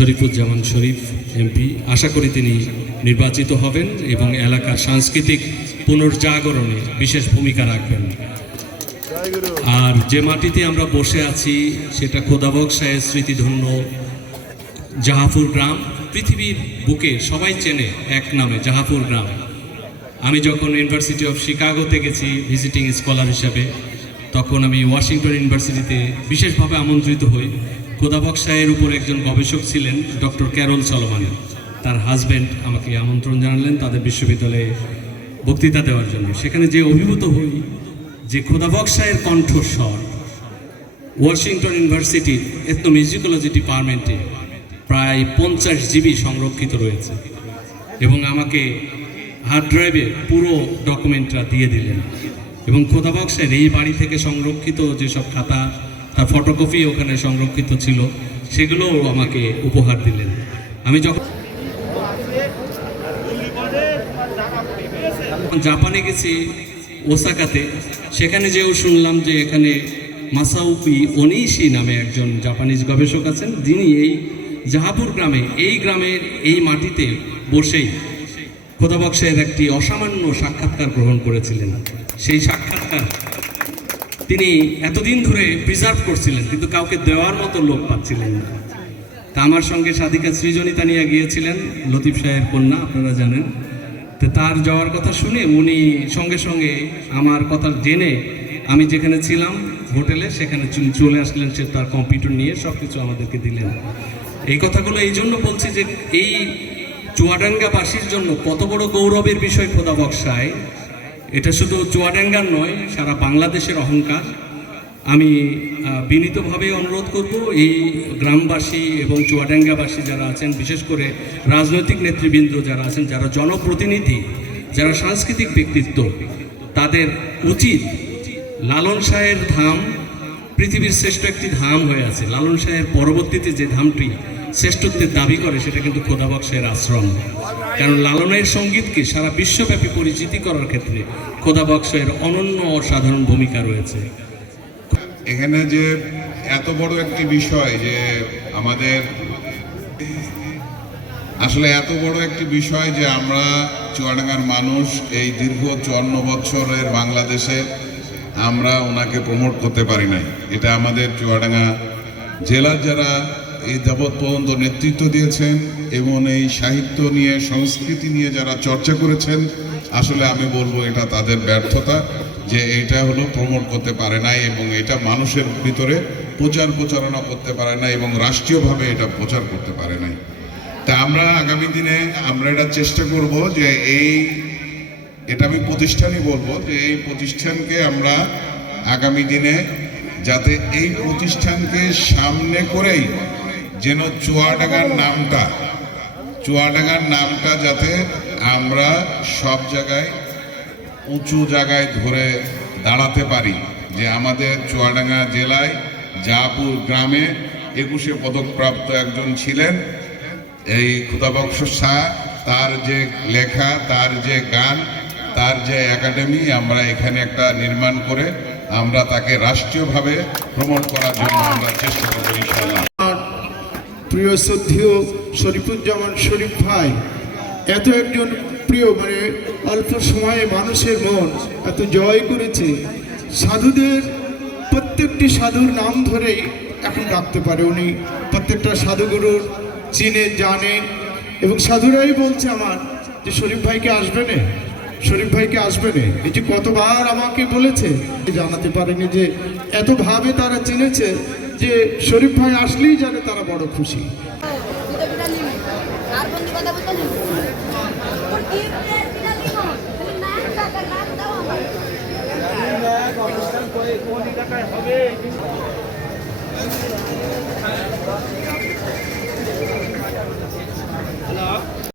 শরীফুজ্জামান শরীফ, MP. আশা করি তিনি নির্বাচিত হবেন এবং এলাকার সাংস্কৃতিক পুনর্জাগরণে বিশেষ ভূমিকা রাখবেন। আর যে মাটিতে আমরা বসে আছি, সেটা খোদাবক সাহেব স্মৃতিধন্য জাহাফুর গ্রাম। পৃথিবীর বুকে সবাই চেনে এক নামে জাহাফুর গ্রাম। আমি যখন ইউনিভার্সিটি অফ শিকাগোতে গেছি ভিজিটিং স্কলার হিসাবে, তখন আমি ওয়াশিংটন ইউনিভার্সিটিতে বিশেষভাবে আমন্ত্রিত হই। খোদাবক সাহের উপর একজন গবেষক ছিলেন ডক্টর ক্যারল সলমান। তার হাজব্যান্ড আমাকে আমন্ত্রণ জানালেন তাদের বিশ্ববিদ্যালয়ে বক্তৃতা দেওয়ার জন্য। সেখানে যে অভিভূত হই যে খোদাবক সাহের কণ্ঠস্বর ওয়াশিংটন ইউনিভার্সিটির এথনোমিউজিকোলজি ডিপার্টমেন্টে প্রায় পঞ্চাশ জিবি সংরক্ষিত রয়েছে এবং আমাকে হার্ড ড্রাইভে পুরো ডকুমেন্টটা দিয়ে দিলেন। এবং খোদাবক্সের এই বাড়ি থেকে সংরক্ষিত যেসব খাতা ফটোকপি ওখানে সংরক্ষিত ছিল, সেগুলোও আমাকে উপহার দিলেন। আমি যখন জাপানে গেছি, ওসাকাতে, সেখানে যেও শুনলাম যে এখানে মাসাউপি অনিশি নামে একজন জাপানিজ গবেষক আছেন, যিনি এই জাহাপুর গ্রামে, এই গ্রামের এই মাটিতে বসেই খোদাবক্সের একটি অসামান্য সাক্ষাৎকার গ্রহণ করেছিলেন। সেই সাক্ষাৎকার তিনি এতদিন ধরে প্রিজার্ভ করছিলেন, কিন্তু কাউকে দেওয়ার মতো লোক পাচ্ছিলেন না। তা আমার সঙ্গে সাদিকা সৃজনী তানিয়া গিয়েছিলেন, লতিফ সাহের কন্যা, আপনারা জানেন। তো তার যাওয়ার কথা শুনে উনি সঙ্গে সঙ্গে আমার কথা জেনে আমি যেখানে ছিলাম, হোটেলে, সেখানে চলে আসলেন, সে তার কম্পিউটার নিয়ে সব কিছু আমাদেরকে দিলেন। এই কথাগুলো এই জন্য বলছি যে এই চুয়াডাঙ্গাবাসীর জন্য কত বড় গৌরবের বিষয় খোদা বক্সায় এটা শুধু চুয়াডাঙ্গার নয়, সারা বাংলাদেশের অহংকার। আমি বিনীতভাবে অনুরোধ করব এই গ্রামবাসী এবং চুয়াডাঙ্গাবাসী যারা আছেন, বিশেষ করে রাজনৈতিক নেতৃবৃন্দ যারা আছেন, যারা জনপ্রতিনিধি, যারা সাংস্কৃতিক ব্যক্তিত্ব, তাদের উচিত লালন শাহের ধাম, পৃথিবীর শ্রেষ্ঠ একটি ধাম হয়ে আছে। লালন শাহের পরবর্তীতে যে ধামটি শ্রেষ্ঠত্বের দাবি করে, সেটা কিন্তু খোদাবক্সের আশ্রম। কারণ লালনের সঙ্গীতকে সারা বিশ্বব্যাপী পরিচিতি করার ক্ষেত্রে খোদাবক্সের অনন্য অসাধারণ ভূমিকা রয়েছে। এখানে যে এত বড় একটি বিষয় যে আমাদের আসলে এত বড় একটি বিষয় যে আমরা চুয়াডাঙ্গার মানুষ এই দীর্ঘ চুয়ান্ন বছরের বাংলাদেশে আমরা ওনাকে প্রমোট করতে পারি নাই। এটা আমাদের চুয়াডাঙ্গা জেলার যারা এই যাবৎ পর্যন্ত নেতৃত্ব দিয়েছেন এবং এই সাহিত্য নিয়ে, সংস্কৃতি নিয়ে যারা চর্চা করেছেন, আসলে আমি বলব এটা তাদের ব্যর্থতা যে এটা হলো প্রমোট করতে পারে নাই এবং এটা মানুষের ভিতরে প্রচার প্রচারণা করতে পারে না এবং রাষ্ট্রীয়ভাবে এটা প্রচার করতে পারে নাই। তা আমরা আগামী দিনে আমরা এটা চেষ্টা করব যে এই, এটা আমি প্রতিষ্ঠানই বলব যে এই প্রতিষ্ঠানকে আমরা আগামী দিনে যাতে এই প্রতিষ্ঠানকে সামনে করেই যেন চুয়াডাঙ্গার নামটা চুয়াডাঙ্গার নামটা যাতে আমরা সব জায়গায়, উঁচু জায়গায় ধরে দাঁড়াতে পারি যে আমাদের চুয়াডাঙ্গা জেলায় জাপুর গ্রামে একুশে পদকপ্রাপ্ত একজন ছিলেন। এই ক্ষুদাবংশ শাহ, তার যে লেখা, তার যে গান, তার যে একাডেমি আমরা এখানে একটা নির্মাণ করে আমরা তাকে রাষ্ট্রীয়ভাবে প্রমোট করার জন্য আমরা চেষ্টা করব ইনশাল্লাহ প্রিয় শ্রদ্ধেয় শরীফুজ্জামান শরীফ ভাই, এত একজন প্রিয় মানে অল্প সময়ে মানুষের মন এত জয় করেছে, সাধুদের প্রত্যেকটি সাধুর নাম ধরেই এখন ডাকতে পারে উনি। প্রত্যেকটা সাধুগুরুর চিনে, জানে এবং সাধুরাই বলছে আমার যে শরীফ ভাইকে আসবে না, শরীফ ভাইকে আসবে না। এই যে কতবার আমাকে বলেছে, জানাতে পারেনি যে এতভাবে তারা চিনেছে যে শরীফ ভাই আসলেই জানে তারা বড় খুশি। হবে